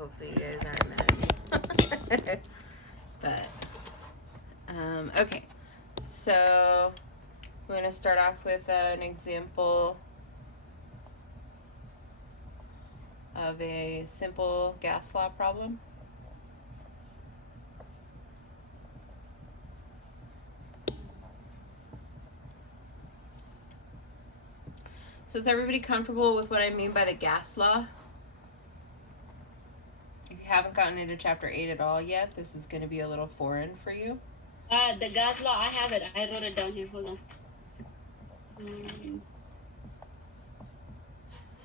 hopefully you guys aren't mad at me. But, okay. So, we're going to start off with an example of a simple gas law problem. So is everybody comfortable with what I mean by the gas law? If you haven't gotten into chapter 8 at all yet, this is going to be a little foreign for you. The gas law, I have it. I wrote it down here. Hold on.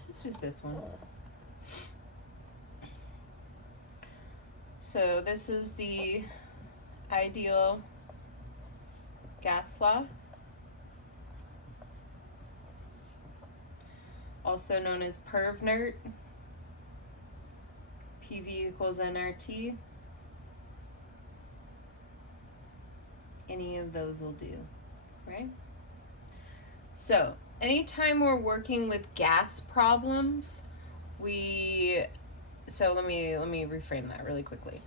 It's just this one. So this is the ideal gas law, also known as perv-nert. PV equals nRT. Any of those will do, right? So anytime we're working with gas problems, so let me reframe that really quickly.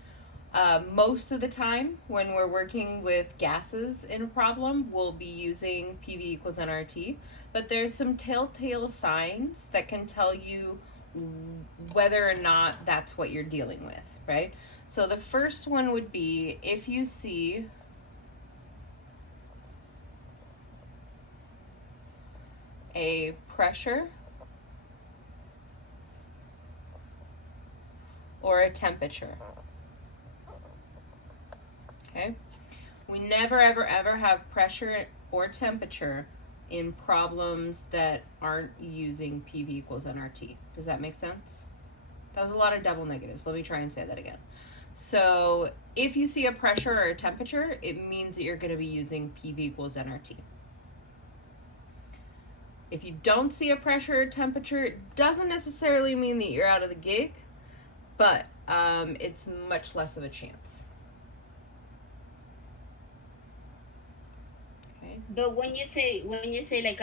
Most of the time when we're working with gases in a problem, we'll be using PV equals nRT, but there's some telltale signs that can tell you whether or not that's what you're dealing with, right? So the first one would be if you see a pressure or a temperature. Okay? We never, ever, ever have pressure or temperature in problems that aren't using PV equals nRT. Does that make sense? That was a lot of double negatives. Let me try and say that again. So if you see a pressure or a temperature, it means that you're going to be using PV equals nRT. If you don't see a pressure or temperature, it doesn't necessarily mean that you're out of the gig, but it's much less of a chance. Okay. But when you say like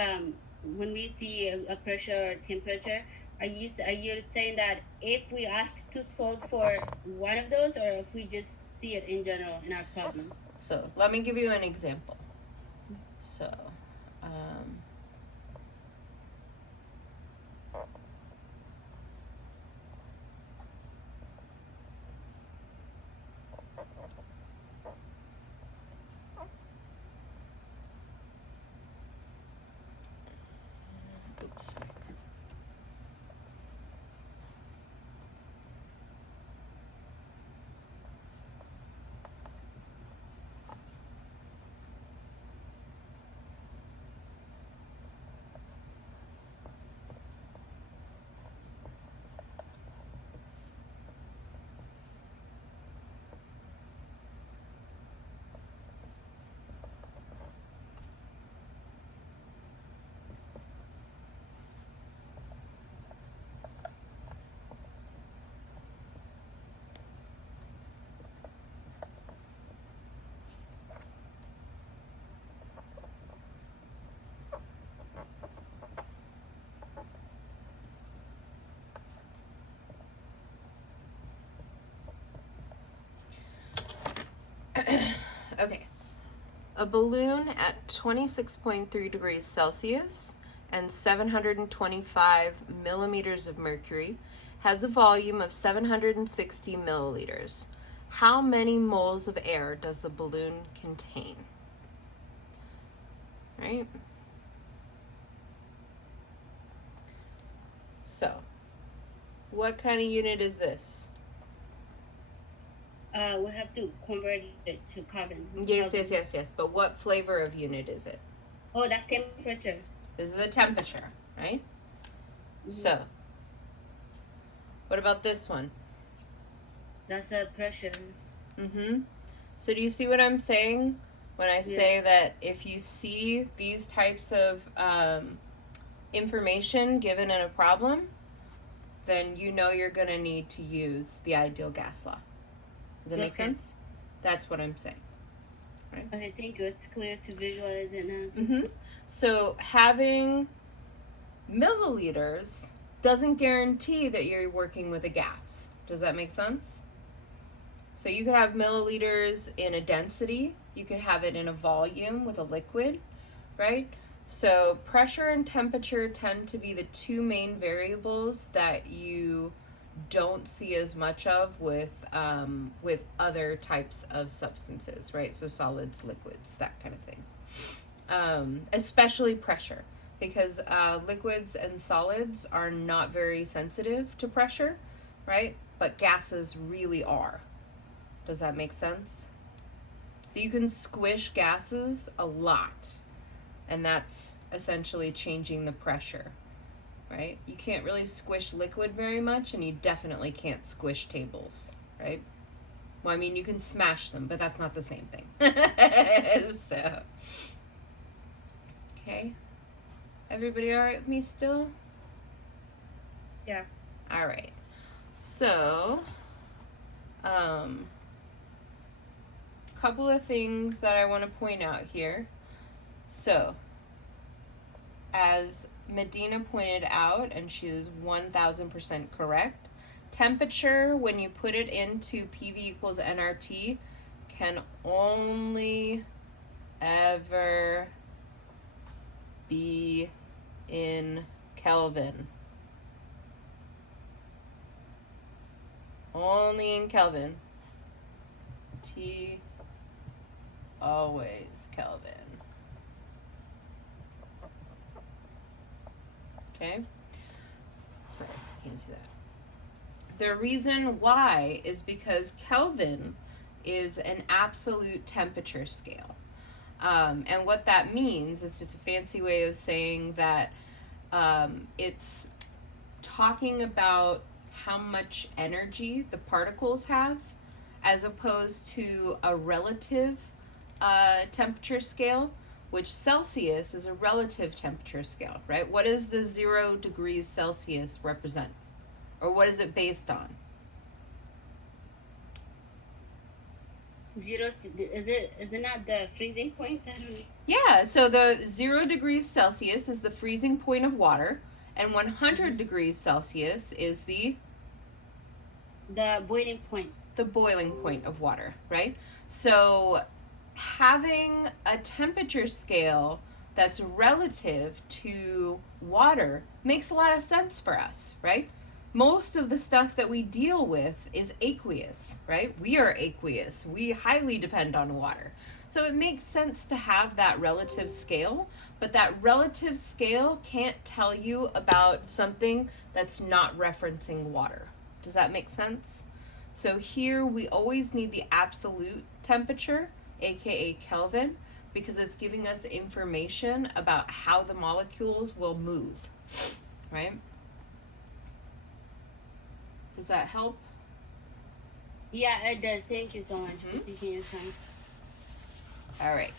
when we see a pressure or temperature, are you saying that if we ask to solve for one of those, or if we just see it in general in our problem? So let me give you an example. So oops. Okay, a balloon at 26.3 degrees Celsius and 725 millimeters of mercury has a volume of 760 milliliters. How many moles of air does the balloon contain? Right? So, what kind of unit is this? We have to convert it to carbon. Yes. But what flavor of unit is it? Oh, that's temperature. This is the temperature, right? Mm-hmm. So, what about this one? That's a pressure. Mm-hmm. So do you see what I'm saying when I say that if you see these types of information given in a problem, then you know you're going to need to use the ideal gas law. Does that make sense? That's what I'm saying. Right? Okay, thank you. It's clear to visualize it now. Mm-hmm. So having milliliters doesn't guarantee that you're working with a gas, Does that make sense? So you could have milliliters in a density. You could have it in a volume with a liquid, right? So pressure and temperature tend to be the two main variables that you don't see as much of with other types of substances, right? So solids, liquids, that kind of thing. Especially pressure, because liquids and solids are not very sensitive to pressure, right? But gases really are. Does that make sense? So you can squish gases a lot, and that's essentially changing the pressure, right? You can't really squish liquid very much, and you definitely can't squish tables, right? Well, I mean, you can smash them, but that's not the same thing. So, okay. Everybody all right with me still? Yeah. All right. So, couple of things that I want to point out here. So, as Medina pointed out, and she is 1000% correct, temperature, when you put it into PV equals nRT, can only ever be in Kelvin. Only in Kelvin. T always Kelvin. Okay? Sorry, I can't see that. The reason why is because Kelvin is an absolute temperature scale. And what that means is just a fancy way of saying that it's talking about how much energy the particles have, as opposed to a relative temperature scale, which Celsius is a relative temperature scale, right? What does the 0 degrees Celsius represent? Or what is it based on? Zero, is it not the freezing point? I don't know. Yeah, so the 0 degrees Celsius is the freezing point of water, and 100 degrees Celsius is the boiling point. The boiling point of water, right? So having a temperature scale that's relative to water makes a lot of sense for us, right? Most of the stuff that we deal with is aqueous, right? We are aqueous. We highly depend on water. So it makes sense to have that relative scale, but that relative scale can't tell you about something that's not referencing water. Does that make sense? So here we always need the absolute temperature, aka Kelvin, because it's giving us information about how the molecules will move, right? Does that help? Yeah, it does. Thank you so much for taking your time. All right.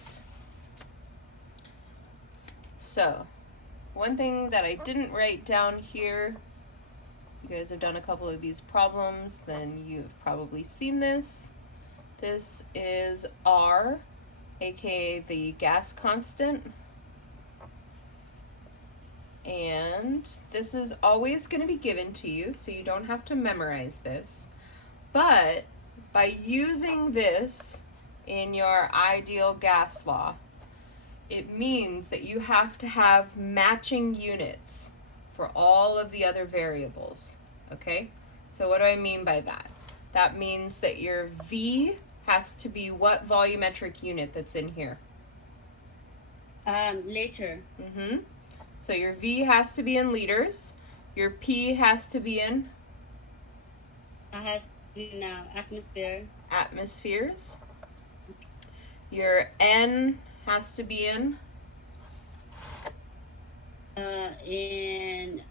So, one thing that I didn't write down here, you guys have done a couple of these problems, then you've probably seen this. This is R, aka the gas constant. And this is always going to be given to you, so you don't have to memorize this. But by using this in your ideal gas law, it means that you have to have matching units for all of the other variables, okay? So what do I mean by that? That means that your V has to be what volumetric unit that's in here? Later. So your V has to be in liters. Your P has to be in? Has to be in atmosphere. Atmospheres. Your N has to be in? In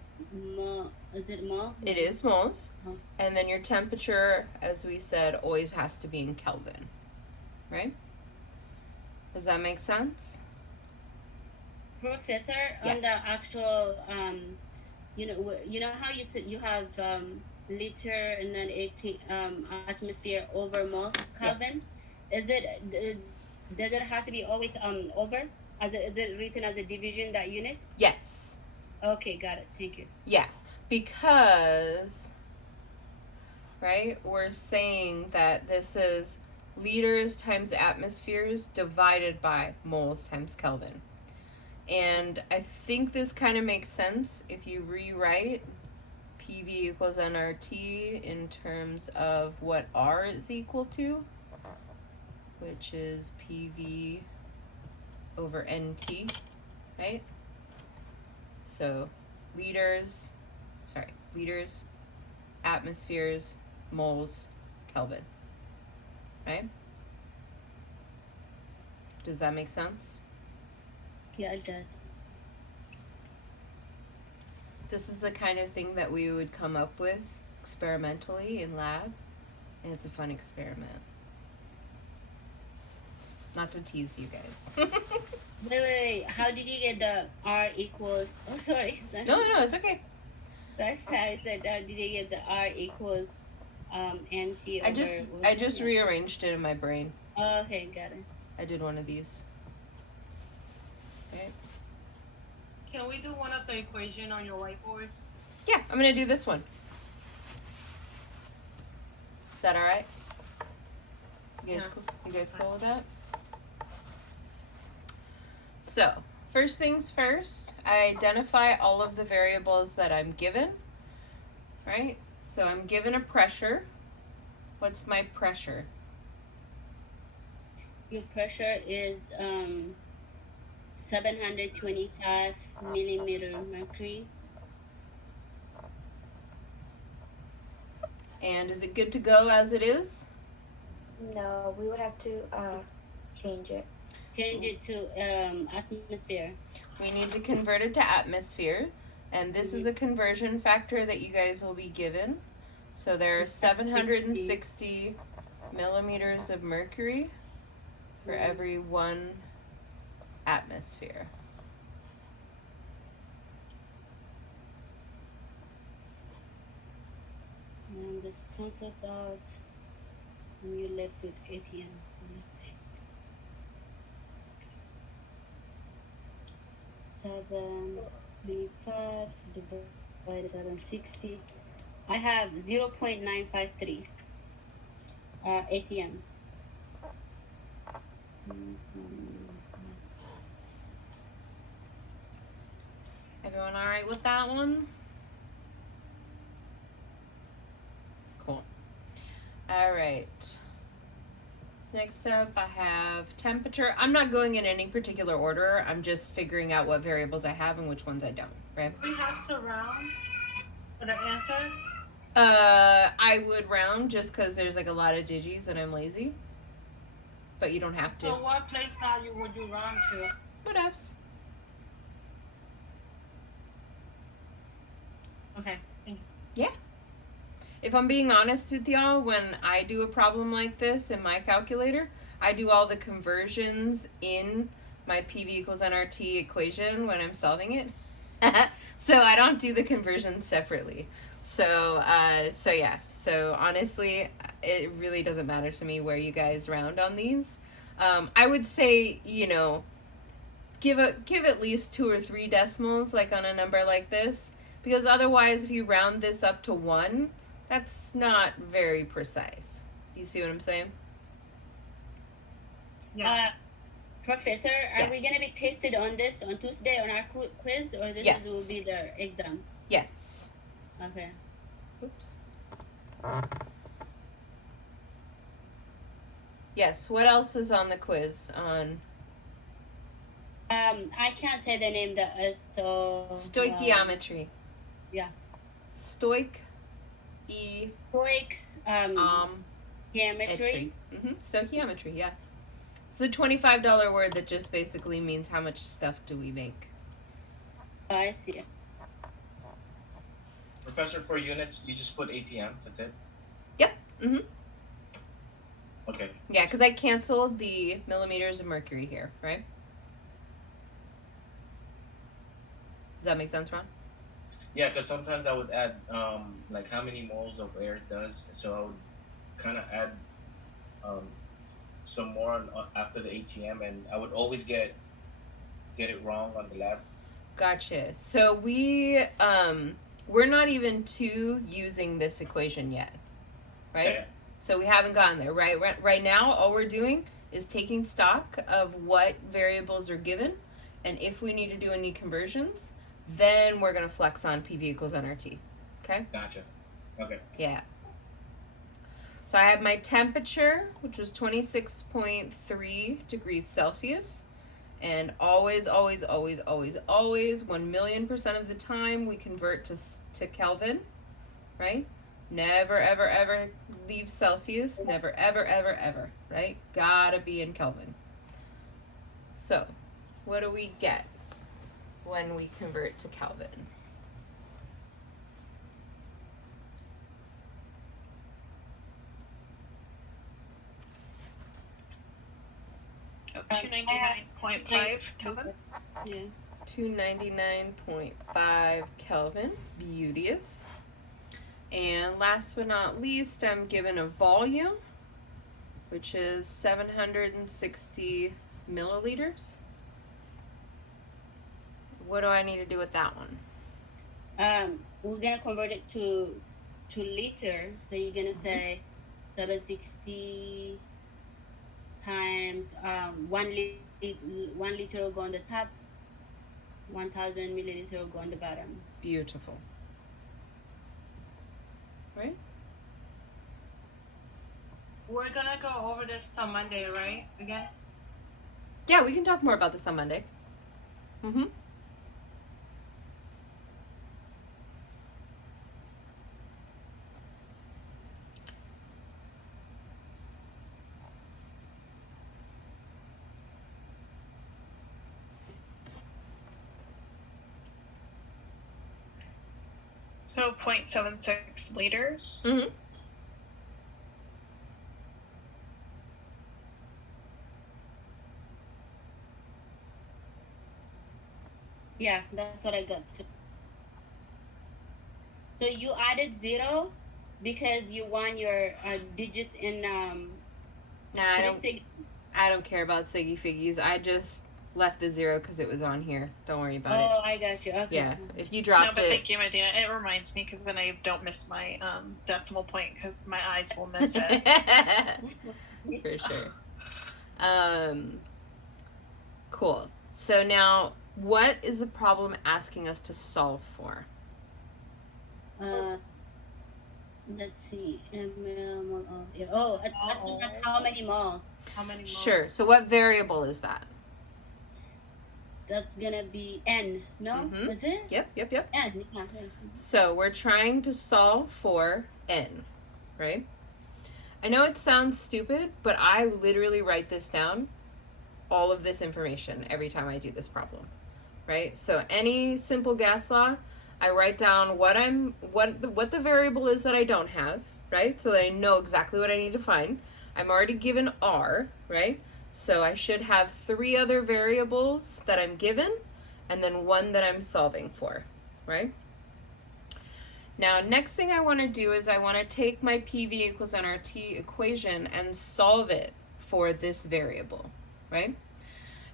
mole. Is it mole? It is moles. Oh. And then your temperature, as we said, always has to be in Kelvin, right? Does that make sense? Professor, Yes. on the actual, you know how you said you have liter and then 18 atmosphere over mole Kelvin. Is it does it have to be always over? Is it written as a division, that unit? Yes. Okay, got it. Thank you. Yeah, because right? We're saying that this is liters times atmospheres divided by moles times Kelvin. And I think this kind of makes sense if you rewrite PV equals nRT in terms of what R is equal to, which is PV over NT, right? So liters, atmospheres, moles, Kelvin, right? Does that make sense? Yeah, it does. This is the kind of thing that we would come up with experimentally in lab, and it's a fun experiment. Not to tease you guys. Wait. How did you get the R equals? Oh, sorry. No, it's okay. That's how I said. How did you get the R equals NT over? I just rearranged it in my brain. Oh, okay, got it. I did one of these. Okay. Can we do one of the equation on your whiteboard? Yeah, I'm gonna do this one. Is that all right? You guys, Yeah. You guys cool with that? So, first things first, I identify all of the variables that I'm given, right? So I'm given a pressure. What's my pressure? Your pressure is 725 millimeter mercury. And is it good to go as it is? No, we would have to change it. Change it to atmosphere. We need to convert it to atmosphere. And this is a conversion factor that you guys will be given. So there are 760 millimeters of mercury for every 1 atmosphere. And this cancels out, and you're left with ATM. So let's see. 725 divided by 760. I have 0.953 ATM. Everyone all right with that one? Cool. All right. Next up, I have temperature. I'm not going in any particular order. I'm just figuring out what variables I have and which ones I don't, right? We have to round for the answer. I would round just because there's like a lot of digits and I'm lazy. But you don't have to. So what place value would you round to? What else? Okay, thank you. Yeah. If I'm being honest with y'all, when I do a problem like this in my calculator, I do all the conversions in my PV equals nRT equation when I'm solving it. So I don't do the conversions separately. So yeah. So honestly, it really doesn't matter to me where you guys round on these. I would say, give at least 2 or 3 decimals, like on a number like this, because otherwise, if you round this up to 1, that's not very precise. You see what I'm saying? Yeah. Professor, Yes. are we gonna be tested on this on Tuesday on our quiz, or this Yes. will be the exam? Yes. Okay. Oops. Yes. What else is on the quiz? On I can't say the name. stoichiometry. Yeah. Stoic. Stoics. Geometry. Stoichiometry. Yeah. It's a $25 word that just basically means how much stuff do we make. Oh, I see. Professor, for units, you just put ATM, that's it? Yep. Okay. Yeah, because I canceled the millimeters of mercury here, right? Does that make sense, Ron? Yeah, because sometimes I would add, like how many moles of air it does. So I would kind of add some more on after the ATM, and I would always get it wrong on the lab. Gotcha. So we're not even using this equation yet. right? Yeah. So we haven't gotten there, right? Right now, all we're doing is taking stock of what variables are given, and if we need to do any conversions, then we're going to flex on PV equals nRT, okay? Gotcha. Okay. Yeah. So I have my temperature, which was 26.3 degrees Celsius. And always, always, always, always, always, 1,000,000% of the time, we convert to Kelvin, right? Never, ever, ever leave Celsius. Never, ever, ever, ever, right? Gotta be in Kelvin. So, what do we get when we convert to Kelvin? Oh, 299.5 Kelvin. Yeah. 299.5 Kelvin. Beauteous. And last but not least, I'm given a volume, which is 760 milliliters. What do I need to do with that one? We're gonna convert it to liter. So you're gonna say 760 times 1 liter will go on the top, 1,000 milliliter will go on the bottom. Beautiful. Right? We're gonna go over this on Monday, right? Again? Yeah, we can talk more about this on Monday. Mm-hmm. So 0.76 liters. Mm-hmm. Yeah, that's what I got too. So you added 0 because you want your digits in Nah, I don't care about Siggy Figgies. I just left the 0 because it was on here. Don't worry about it. Oh, I got you. Okay. Yeah, if you No, dropped but it. thank you, Medina. It reminds me because then I don't miss my decimal point because my eyes will miss it. For sure. Cool. So now, what is the problem asking us to solve for? Let's see. ml. Oh, it's asking us how many moles. How many more? Sure. So what variable is that? That's gonna be n. No, Mhm. is it? Yep. N. Yeah. So we're trying to solve for n, right? I know it sounds stupid, but I literally write this down, all of this information, every time I do this problem, right? So any simple gas law, I write down what the variable is that I don't have, right? So that I know exactly what I need to find. I'm already given R, right? So I should have 3 other variables that I'm given, and then 1 that I'm solving for, right? Now, next thing I want to do is I want to take my PV equals nRT equation and solve it for this variable, right?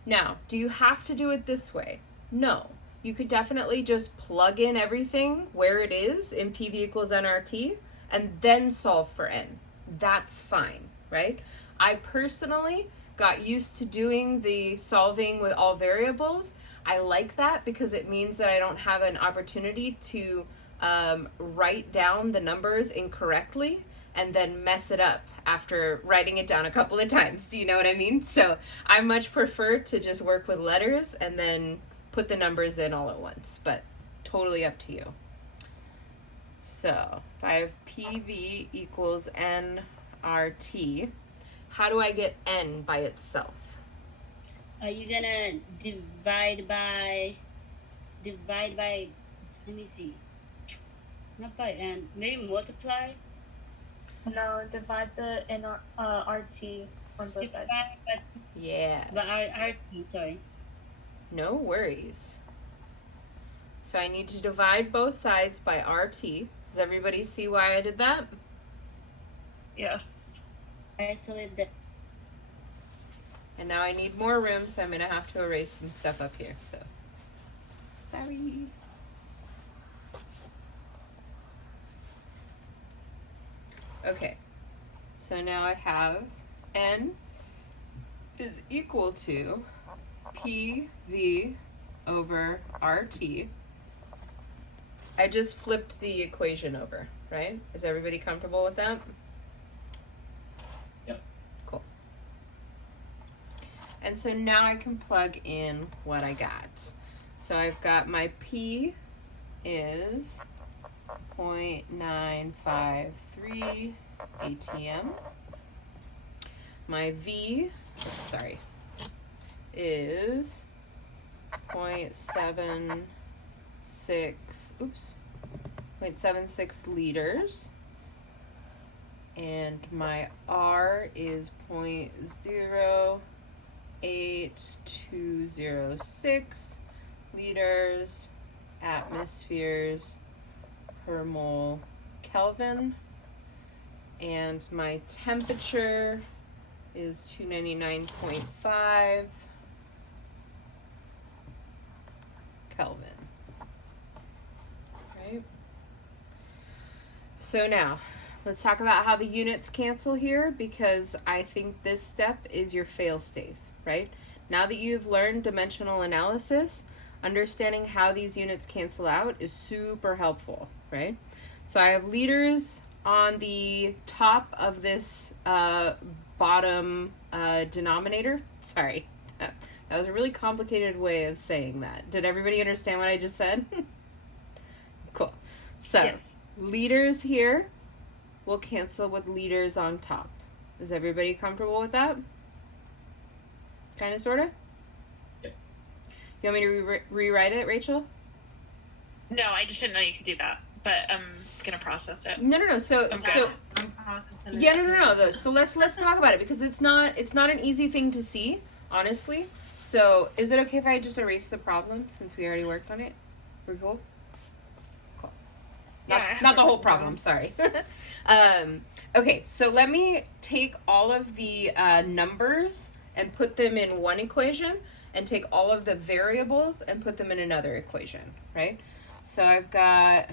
Now, do you have to do it this way? No. You could definitely just plug in everything where it is in PV equals nRT and then solve for n. That's fine, right? I personally got used to doing the solving with all variables. I like that because it means that I don't have an opportunity to write down the numbers incorrectly and then mess it up after writing it down a couple of times. Do you know what I mean? So I much prefer to just work with letters and then put the numbers in all at once, but totally up to you. So if I have PV equals nRT, how do I get n by itself? You're gonna divide by, let me see. Not by n, maybe multiply. No, divide the RT on both sides. Yeah. By RT, sorry. No worries. So I need to divide both sides by RT. Does everybody see why I did that? Yes. Isolate that. And now I need more room, so I'm going to have to erase some stuff up here. So, sorry. Okay, So now I have N is equal to PV over RT. I just flipped the equation over, right? Is everybody comfortable with that? Yep. Cool. And so now I can plug in what I got. So I've got my P is 0.953 ATM. My V, is 0.76 liters. And my R is 0.08206 liters atmospheres per mole Kelvin. And my temperature is 299.5 Kelvin. Right? So now, let's talk about how the units cancel here, because I think this step is your fail-safe, right? Now that you've learned dimensional analysis, understanding how these units cancel out is super helpful, right? So I have liters on the top of this bottom denominator. Sorry, that was a really complicated way of saying that. Did everybody understand what I just said? Cool. So Yes. liters here will cancel with liters on top. Is everybody comfortable with that? Kind of, sort of? Yep. You want me to rewrite it, Rachel? No, I just didn't know you could do that, but I'm gonna process it. No. So Okay. I'm processing it yeah, too. no. Though. So let's talk about it, because it's not an easy thing to see, honestly. So is it okay if I just erase the problem since we already worked on it? We're cool. Cool. Yeah, Not the whole problem. Sorry. Okay. So let me take all of the numbers and put them in one equation, and take all of the variables and put them in another equation. Right. So I've got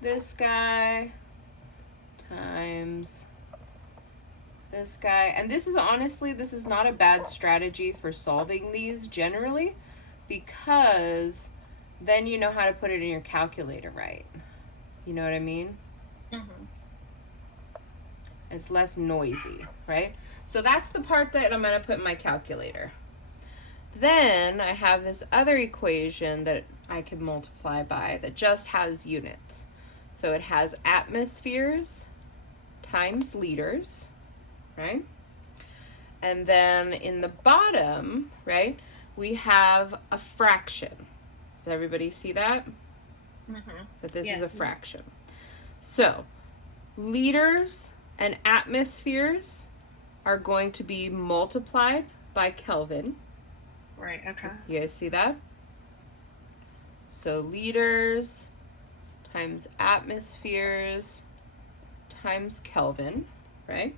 this guy times this guy, and this is honestly, this is not a bad strategy for solving these generally, because then you know how to put it in your calculator, right? You know what I mean? Mm-hmm. It's less noisy, right? So that's the part that I'm going to put in my calculator. Then I have this other equation that I can multiply by that just has units. So it has atmospheres times liters, right? And then in the bottom, right, we have a fraction. Does everybody see that? Mm-hmm. That this is Yeah. a fraction. So liters and atmospheres are going to be multiplied by Kelvin. Right, okay. You guys see that? So liters times atmospheres times Kelvin, right?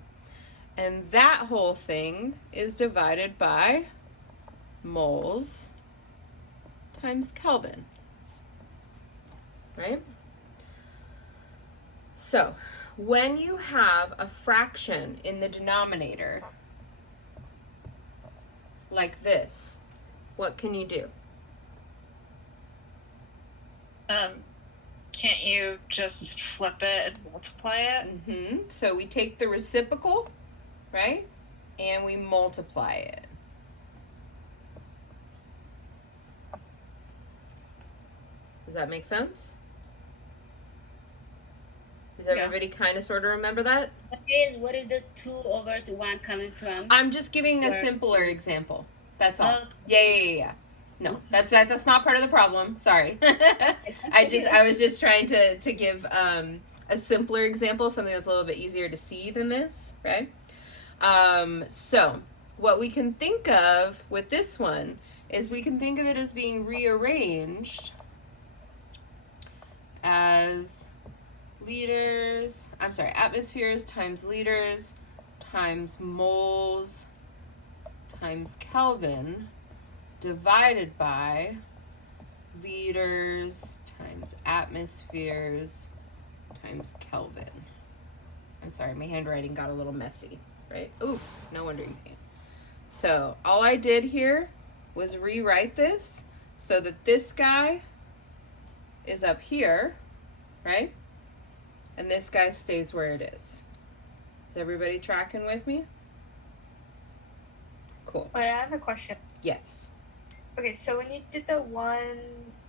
And that whole thing is divided by moles times Kelvin, right? So when you have a fraction in the denominator like this, what can you do? Can't you just flip it and multiply it? So we take the reciprocal, right? And we multiply it. Does that make sense? Does Yeah. everybody kind of sort of remember that? What is the 2/1 coming from? I'm just giving a Or- simpler example. That's all. Oh. Yeah. No, that's not part of the problem. Sorry. I was just trying to give a simpler example, something that's a little bit easier to see than this, right? So what we can think of with this one is we can think of it as being rearranged as atmospheres times liters times moles times Kelvin divided by liters times atmospheres times Kelvin. can. Sorry, my handwriting got a little messy, right? Ooh, no wonder you can't. So all I did here was rewrite this so that this guy is up here, right? And this guy stays where it is. Is everybody tracking with me? Cool. Wait, I have a question. Yes. Okay, so when you did the 1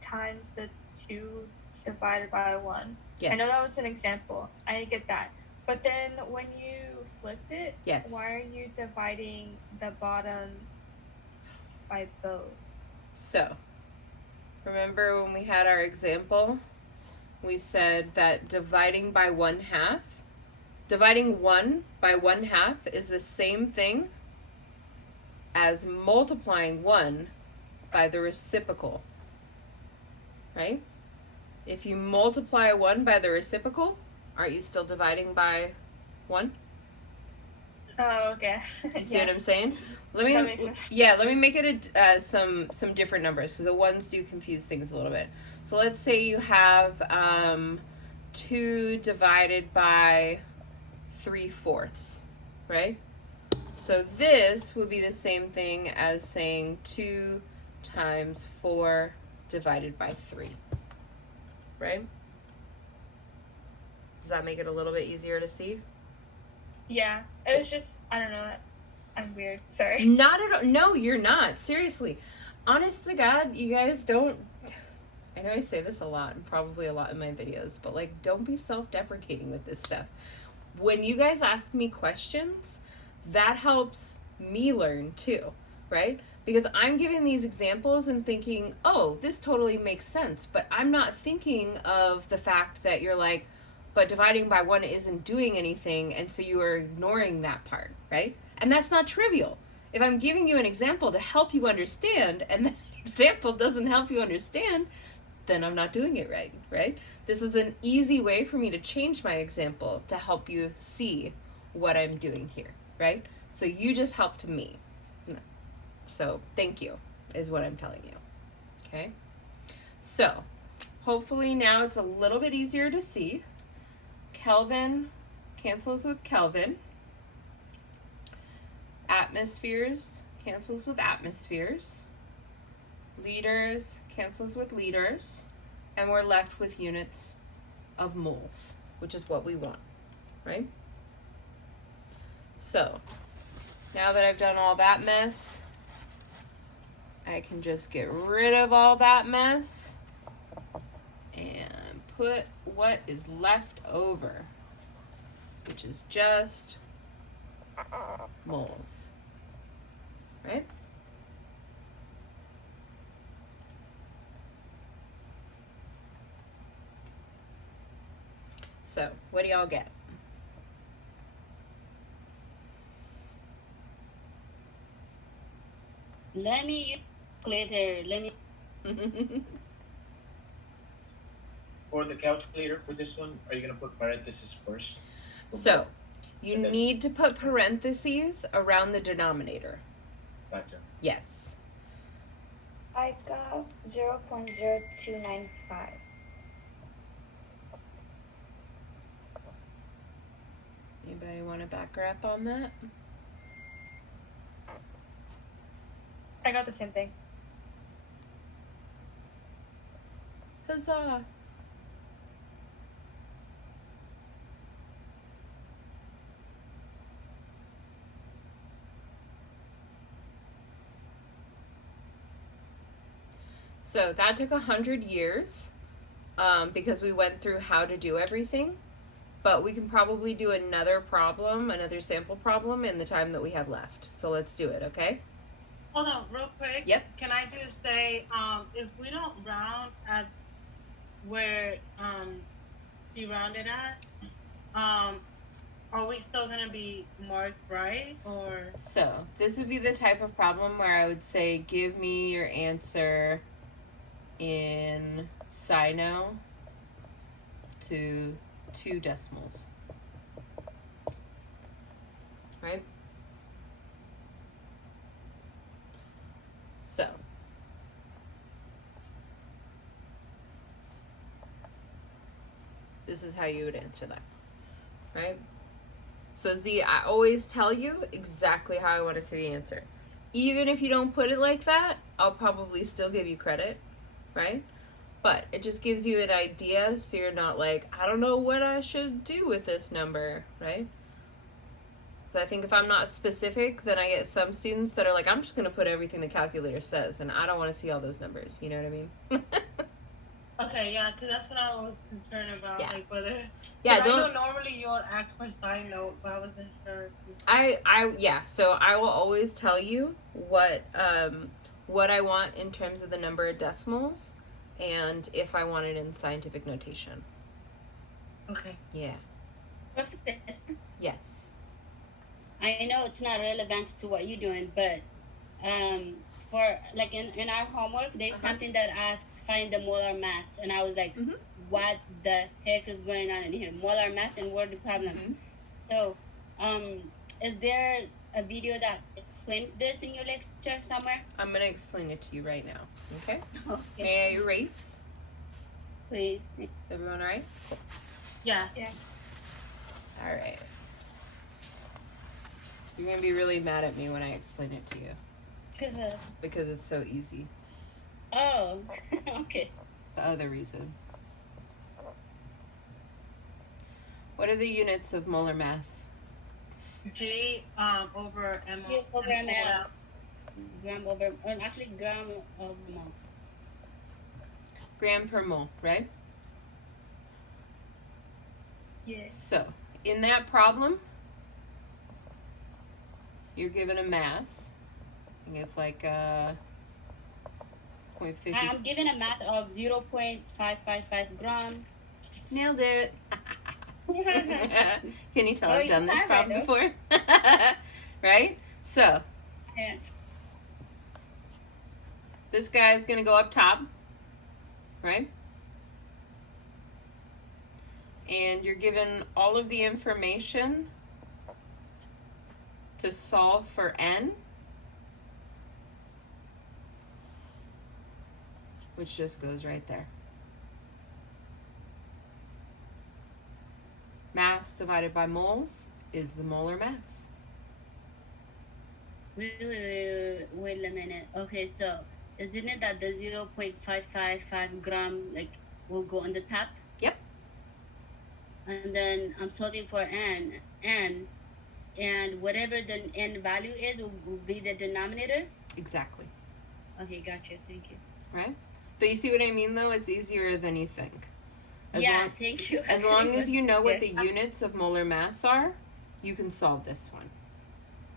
times the 2 divided by 1, Yes. I know that was an example. I get that. But then when you flipped it, Yes. why are you dividing the bottom by both? So, remember when we had our example, we said that dividing by 1/2, dividing 1 by 1/2 is the same thing as multiplying 1 by the reciprocal, right? If you multiply 1 by the reciprocal, aren't you still dividing by 1? Oh, okay. You see what I'm saying? Let That makes sense. let me make it some different numbers, because the ones do confuse things a little bit. So let's say you have 2 divided by 3/4, right? So this would be the same thing as saying 2 times 4 divided by 3, right? Does that make it a little bit easier to see? Yeah, it was just, I don't know. I'm weird. Sorry. Not at all. No, you're not. Seriously. Honest to God, you guys don't. I know I say this a lot and probably a lot in my videos, but like, don't be self-deprecating with this stuff. When you guys ask me questions, that helps me learn too, right? Because I'm giving these examples and thinking, oh, this totally makes sense. But I'm not thinking of the fact that you're like, but dividing by 1 isn't doing anything, and so you are ignoring that part, right? And that's not trivial. If I'm giving you an example to help you understand, and that example doesn't help you understand, then I'm not doing it right, right? This is an easy way for me to change my example to help you see what I'm doing here, right? So you just helped me. So thank you, is what I'm telling you, okay? So hopefully now it's a little bit easier to see. Kelvin cancels with Kelvin. Atmospheres cancels with atmospheres. Liters cancels with liters. And we're left with units of moles, which is what we want, right? So, now that I've done all that mess, I can just get rid of all that mess and put what is left over, which is just moles, right? So, what do y'all get? Let me use calculator. Let me. For the calculator for this one, are you gonna put parentheses first? So, you And then- need to put parentheses around the denominator. Gotcha. Yes. I got 0.0295. Anybody want to back her up on that? I got the same thing. Huzzah! So that took 100 years because we went through how to do everything. But we can probably do another problem, another sample problem in the time that we have left. So let's do it, okay? Hold on, real quick. Yep. Can I just say, if we don't round at where you rounded at, are we still gonna be marked right, or? So this would be the type of problem where I would say, give me your answer in sino to 2 decimals. Right? So this is how you would answer that, right? So Z, I always tell you exactly how I want it to be answered. Even if you don't put it like that, I'll probably still give you credit, right? But it just gives you an idea so you're not like, I don't know what I should do with this number, right? So I think if I'm not specific, then I get some students that are like, I'm just going to put everything the calculator says, and I don't want to see all those numbers. You know what I mean? Okay, yeah, because that's what I was concerned about, Yeah. like whether. Yeah, I know don't. normally you would ask for side note, but I wasn't sure. Yeah. So I will always tell you what I want in terms of the number of decimals, and if I want it in scientific notation. Okay. Yeah. Professor, Yes. I know it's not relevant to what you're doing, but for like in our homework, there's something that asks find the molar mass, and I was like, Mhm. what the heck is going on in here? Molar mass and word problem. Mhm. So, is there a video that explains this in your lecture somewhere? I'm going to explain it to you right now. Okay? Okay, May I erase? please. Everyone all right? Yeah. All right. You're going to be really mad at me when I explain it to you Good. because it's so easy. Oh, okay. The other reason. What are the units of molar mass? G over M. G over ML. ML. Gram over, actually gram over mole. Gram per mole, right? Yes. So, in that problem, you're given a mass. I think it's like 0.50. I'm given a mass of 0.555 gram. Nailed it. Can you tell Oh, I've done you this have problem it, before? Right? So, Yeah. this guy's going to go up top, right? And you're given all of the information to solve for n, which just goes right there. Mass divided by moles is the molar mass. Wait a minute. Okay, so isn't it that the 0.555 gram like will go on the top? Yep. And then I'm solving for n, and whatever the n value is will be the denominator. Exactly. Okay, gotcha. Thank you. Right? But you see what I mean, though? It's easier than you think. Thank you. As long as you know what the Yeah. units of molar mass are, you can solve this one.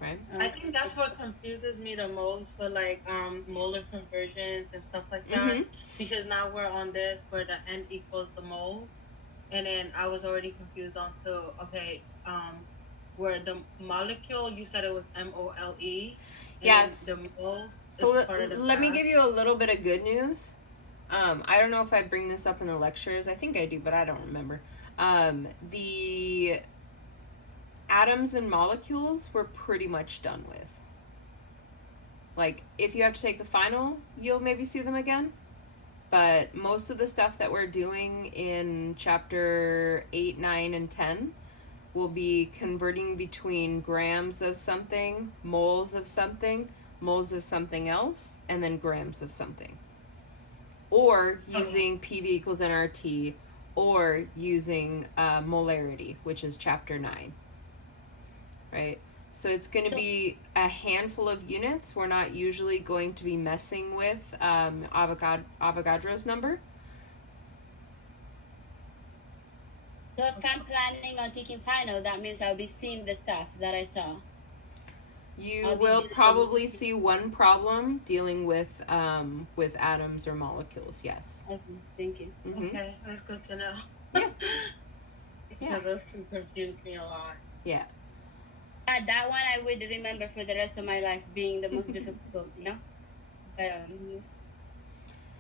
Right? I think that's what confuses me the most for like molar conversions and stuff like that. Mhm. Because now we're on this where the n equals the moles, and then I was already confused on to where the molecule you said it was MOLE. Yes. The moles So is part of the let me mass. give you a little bit of good news. I don't know if I bring this up in the lectures. I think I do, but I don't remember. The atoms and molecules we're pretty much done with. Like, if you have to take the final, you'll maybe see them again. But most of the stuff that we're doing in chapter 8, 9, and 10 will be converting between grams of something, moles of something else, and then grams of something. Or using PV equals nRT, or using molarity, which is chapter 9. Right? So it's going to be a handful of units. We're not usually going to be messing with Avogadro's number. So if I'm planning on taking final, that means I'll be seeing the stuff that I saw. You I'll be will doing probably some- see one problem dealing with atoms or molecules. Yes. Okay, thank you. Hmm. Okay, that's good to know. Yeah. Because those two confuse me a lot. Yeah. That one I would remember for the rest of my life being the most difficult, you know?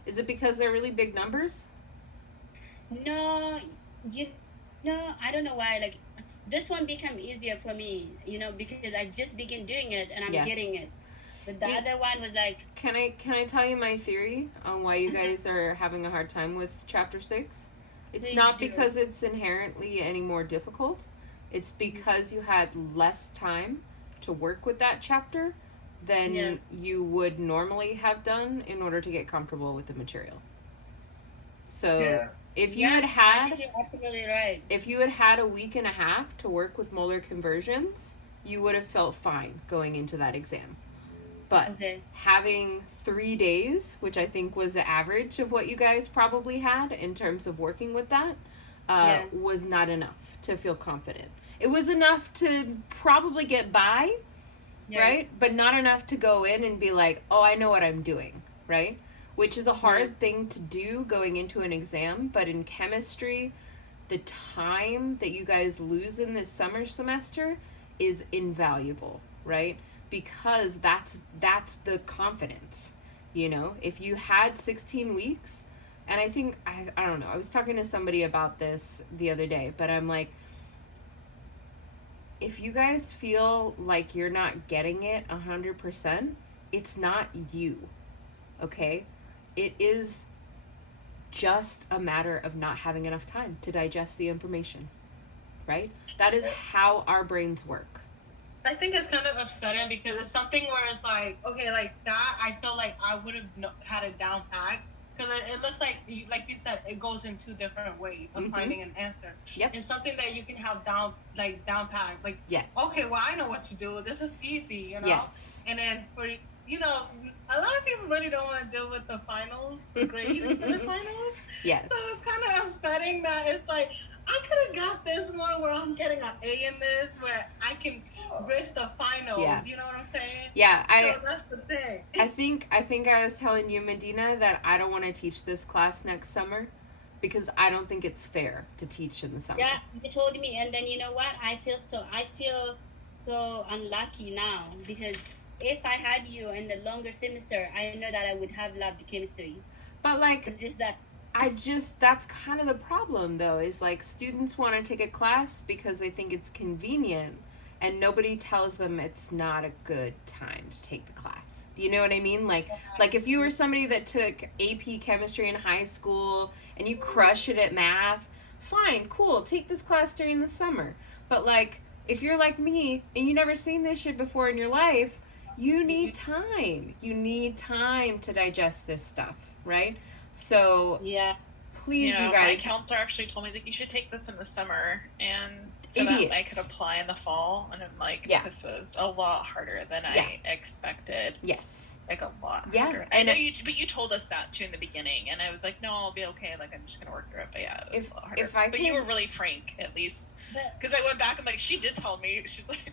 Is it because they're really big numbers? No, I don't know why. Like, this one became easier for me, you know, because I just began doing it and I'm Yeah. getting it. But the Yeah. other one was like, Can I tell you my theory on why you guys are having a hard time with chapter 6? It's Please not do. because it's inherently any more difficult. It's because you had less time to work with that chapter than you would normally have done in order to get comfortable with the material. So if you I think you're absolutely right. if you had had a week and a half to work with molar conversions, you would have felt fine going into that exam. But having 3 days, which I think was the average of what you guys probably had in terms of working with that, was not enough to feel confident. It was enough to probably get by, right? But not enough to go in and be like, oh, I know what I'm doing, right? Which is a hard thing to do going into an exam. But in chemistry, the time that you guys lose in this summer semester is invaluable, right? Because that's the confidence, you know? If you had 16 weeks, and I think, I don't know, I was talking to somebody about this the other day, but I'm like, if you guys feel like you're not getting it 100%, it's not you, okay? It is just a matter of not having enough time to digest the information, right? That is how our brains work. I think it's kind of upsetting because it's something where it's like, okay, like that, I feel like I would have had it down pat. Because it looks like you said, it goes in 2 different ways of finding an answer. Yep. It's something that you can have down pat. Like, okay, well, I know what to do. This is easy, you know? Yes. And then for, you know, a lot of people really don't want to deal with the finals, the grades for the finals. Yes. So it's kind of upsetting that it's like, I could have got this one where I'm getting an A in this, where I can risk the finals. Yeah. You know what I'm saying? Yeah, so that's the thing. I think I was telling you, Medina, that I don't want to teach this class next summer because I don't think it's fair to teach in the summer. Yeah, you told me, and then you know what? I feel so unlucky now because if I had you in the longer semester, I know that I would have loved chemistry. But like, It's just that. that's kind of the problem though, is like students want to take a class because they think it's convenient and nobody tells them it's not a good time to take the class. You know what I mean? Like if you were somebody that took AP chemistry in high school and you crush it at math, fine, cool, take this class during the summer. But like, if you're like me and you never seen this shit before in your life, you need time. You need time to digest this stuff, right? So please, you guys. My counselor actually told me that you should take this in the summer, and so that I could apply in the fall. And I'm like, this was a lot harder than I expected. Yes, like a lot. Yeah, I know but you told us that too in the beginning, and I was like, no, I'll be okay. Like I'm just gonna work through it. But yeah, it was a lot harder. But you were really frank, at least. Because I went back and like she did tell me,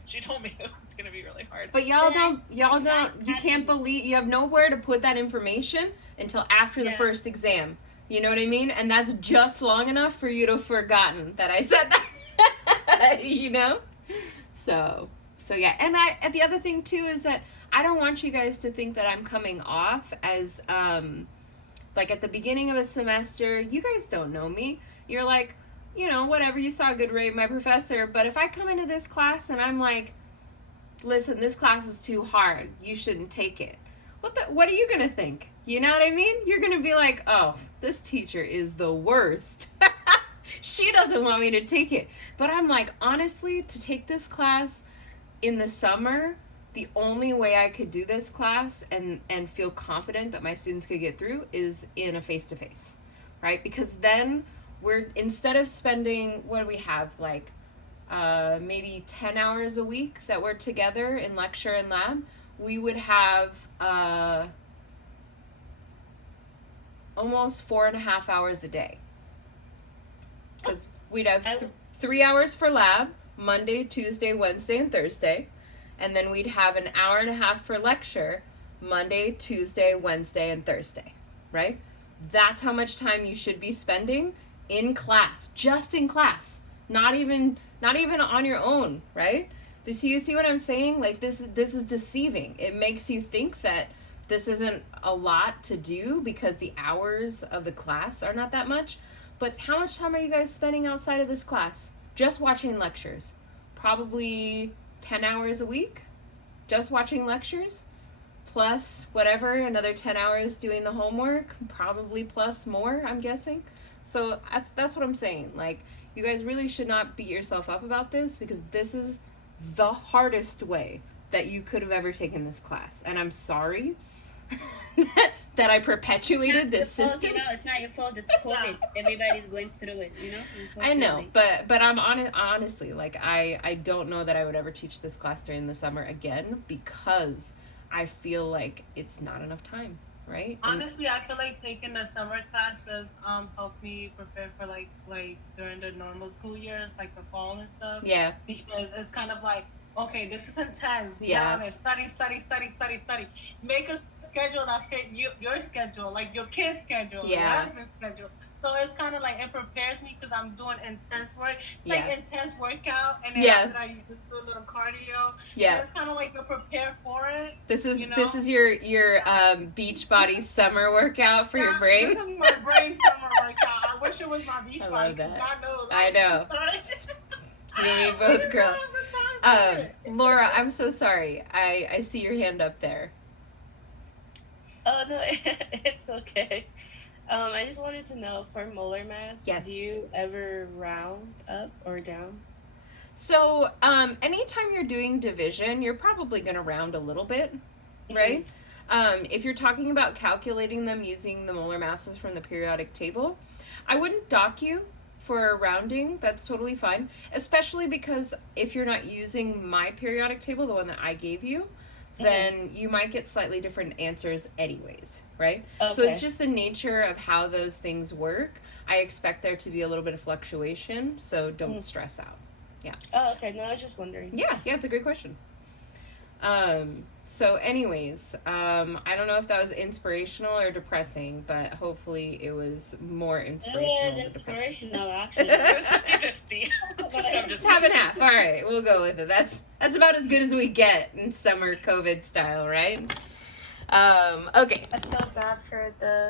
she told me it was gonna be really hard. But y'all don't, you can't believe, you have nowhere to put that information until after the first exam. You know what I mean? And that's just long enough for you to have forgotten that I said that. You know? So yeah. And the other thing too is that I don't want you guys to think that I'm coming off as like at the beginning of a semester, you guys don't know me. You're like, you know, whatever, you saw a good rate, my professor. But if I come into this class and I'm like, listen, this class is too hard, you shouldn't take it. What are you going to think? You know what I mean? You're going to be like, oh, this teacher is the worst. She doesn't want me to take it. But I'm like, honestly, to take this class in the summer, the only way I could do this class and feel confident that my students could get through is in a face-to-face, right? Because then we're, instead of spending, what do we have, like maybe 10 hours a week that we're together in lecture and lab, we would have almost 4.5 hours a day. Because we'd have 3 hours for lab, Monday, Tuesday, Wednesday, and Thursday. And then we'd have an hour and a half for lecture, Monday, Tuesday, Wednesday, and Thursday, right? That's how much time you should be spending in class, just in class, not even on your own, right? So you see what I'm saying? Like this is deceiving. It makes you think that this isn't a lot to do because the hours of the class are not that much. But how much time are you guys spending outside of this class? Just watching lectures. Probably 10 hours a week, just watching lectures, plus whatever, another 10 hours doing the homework, probably plus more, I'm guessing. So that's what I'm saying. Like, you guys really should not beat yourself up about this, because this is the hardest way that you could have ever taken this class. And I'm sorry that I perpetuated this system. You know, it's not your fault. It's COVID. Everybody's going through it, you know? I know, but I'm honestly, like, I don't know that I would ever teach this class during the summer again, because I feel like it's not enough time, right? Honestly, I feel like taking the summer class does help me prepare for like during the normal school years, like the fall and stuff. Yeah. Because it's kind of like, okay, this is intense. Yeah. Study. Make a schedule that fit your schedule, like your kid's schedule, your husband's schedule. So it's kind of like, it prepares me because I'm doing intense work. It's like intense workout, and then after that you just do a little cardio. Yeah. So it's kind of like you're prepared for it. This is your beach body summer workout for your brain. This is my brain summer workout. I wish it was my beach body. That. God knows. I know. You and me both, girl. Laura, I'm so sorry. I see your hand up there. Oh, no, it's okay. I just wanted to know, for molar mass, do you ever round up or down? So, anytime you're doing division, you're probably going to round a little bit, right? If you're talking about calculating them using the molar masses from the periodic table, I wouldn't dock you for rounding. That's totally fine, especially because if you're not using my periodic table, the one that I gave you, then you might get slightly different answers anyways, right? Okay. So it's just the nature of how those things work. I expect there to be a little bit of fluctuation, so don't stress out. Yeah. Oh, okay. No, I was just wondering. Yeah, it's a great question. So anyways, I don't know if that was inspirational or depressing, but hopefully it was more inspirational. Yeah, inspirational, actually. It was 50-50. Just half and half. All right, we'll go with it. That's about as good as we get in summer COVID style, right? Okay. I feel bad for the